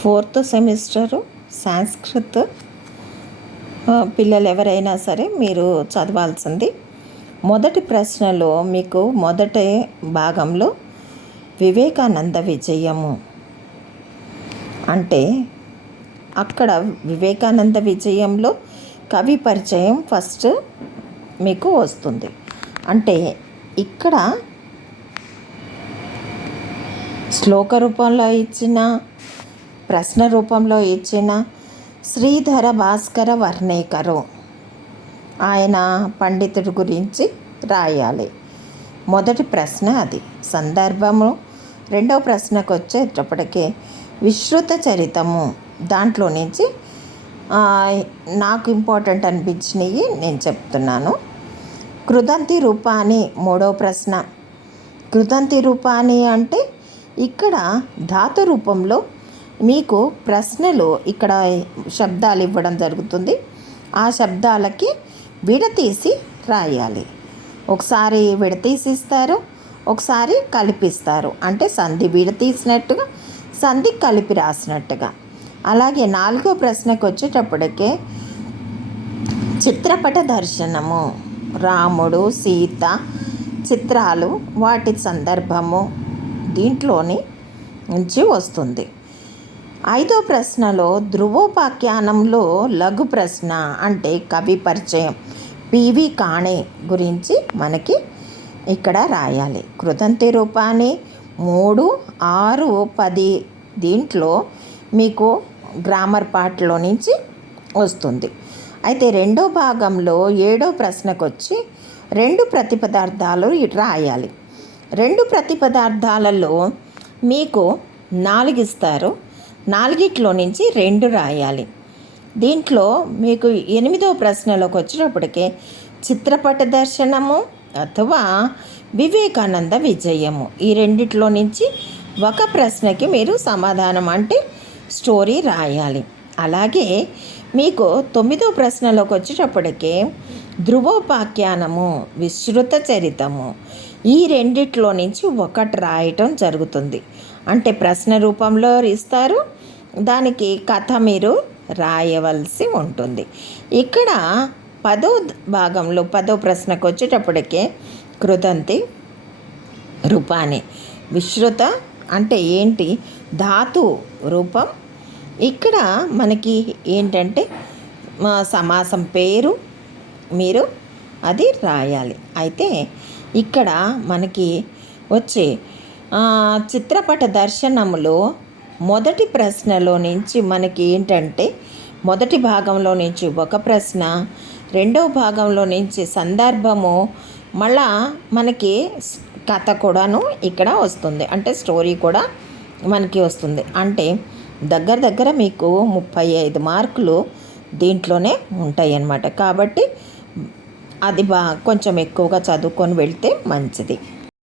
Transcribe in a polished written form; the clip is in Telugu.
ఫోర్త్ సెమిస్టరు సంస్కృత్ పిల్లలు ఎవరైనా సరే మీరు చదవాల్సింది. మొదటి ప్రశ్నలో మీకు మొదటి భాగంలో వివేకానంద విజయము అంటే అక్కడ వివేకానంద విజయంలో కవి పరిచయం ఫస్ట్ మీకు వస్తుంది. అంటే ఇక్కడ శ్లోక రూపంలో ఇచ్చిన, ప్రశ్న రూపంలో ఇచ్చిన శ్రీధర భాస్కర వర్ణేకరు ఆయన పండితుడి గురించి రాయాలి. మొదటి ప్రశ్న అది. సందర్భము రెండవ ప్రశ్నకు వచ్చేటప్పటికి విశ్రుత చరితము దాంట్లో నుంచి నాకు ఇంపార్టెంట్ అనిపించినవి నేను చెప్తున్నాను. కృదంతి రూపాని మూడవ ప్రశ్న. కృదంతి రూపాని అంటే ఇక్కడ ధాతు రూపంలో మీకు ప్రశ్నలు ఇక్కడ శబ్దాలు ఇవ్వడం జరుగుతుంది. ఆ శబ్దాలకి విడతీసి రాయాలి. ఒకసారి విడతీసి ఇస్తారు, ఒకసారి కలిపిస్తారు. అంటే సంధి విడతీసినట్టుగా, సంధి కలిపి రాసినట్టుగా. అలాగే నాలుగో ప్రశ్నకు వచ్చేటప్పటికే చిత్రపట దర్శనము, రాముడు సీత చిత్రాలు, వాటి సందర్భము దీంట్లోని నుంచి వస్తుంది. ఐదో ప్రశ్నలో ధ్రువోపాఖ్యానంలో లఘు ప్రశ్న అంటే కవి పరిచయం పివి కాణే గురించి మనకి ఇక్కడ రాయాలి. కృతంతి రూపాన్ని 3, 6, 10 దీంట్లో మీకు గ్రామర్ పార్ట్లో నుంచి వస్తుంది. అయితే రెండో భాగంలో 7వ ప్రశ్నకు వచ్చి 2 ప్రతిపదార్థాలు రాయాలి. 2 ప్రతిపదార్థాలలో మీకు 4 ఇస్తారు. 4 నుంచి 2 రాయాలి. దీంట్లో మీకు 8వ ప్రశ్నలోకి వచ్చేటప్పటికే చిత్రపట దర్శనము అథవా వివేకానంద విజయము ఈ రెండిట్లో నుంచి ఒక ప్రశ్నకి మీరు సమాధానం అంటే స్టోరీ రాయాలి. అలాగే మీకు 9వ ప్రశ్నలోకి వచ్చేటప్పటికే ధ్రువోపాఖ్యానము, విశ్రుత చరితము ఈ రెండిట్లో నుంచి ఒకటి రాయటం జరుగుతుంది. అంటే ప్రశ్న రూపంలో ఇస్తారు, దానికి కథ మీరు రాయవలసి ఉంటుంది. ఇక్కడ 10వ భాగంలో 10వ ప్రశ్నకు వచ్చేటప్పటికే కృతంతి రూపాన్ని, విశ్రుత అంటే ఏంటి, ధాతు రూపం. ఇక్కడ మనకి ఏంటంటే సమాసం పేరు మీరు అది రాయాలి. అయితే ఇక్కడ మనకి వచ్చే చిత్రపట దర్శనములో మొదటి ప్రశ్నలో నుంచి మనకి ఏంటంటే మొదటి భాగంలో నుంచి ఒక ప్రశ్న, రెండవ భాగంలో నుంచి సందర్భము, మళ్ళా మనకి కథ కూడాను ఇక్కడ వస్తుంది. అంటే స్టోరీ కూడా మనకి వస్తుంది. అంటే దగ్గర మీకు 35 మార్కులు దీంట్లోనే ఉంటాయి అన్నమాట. కాబట్టి అది కొంచెం ఎక్కువగా చదువుకొని వెళ్తే మంచిది.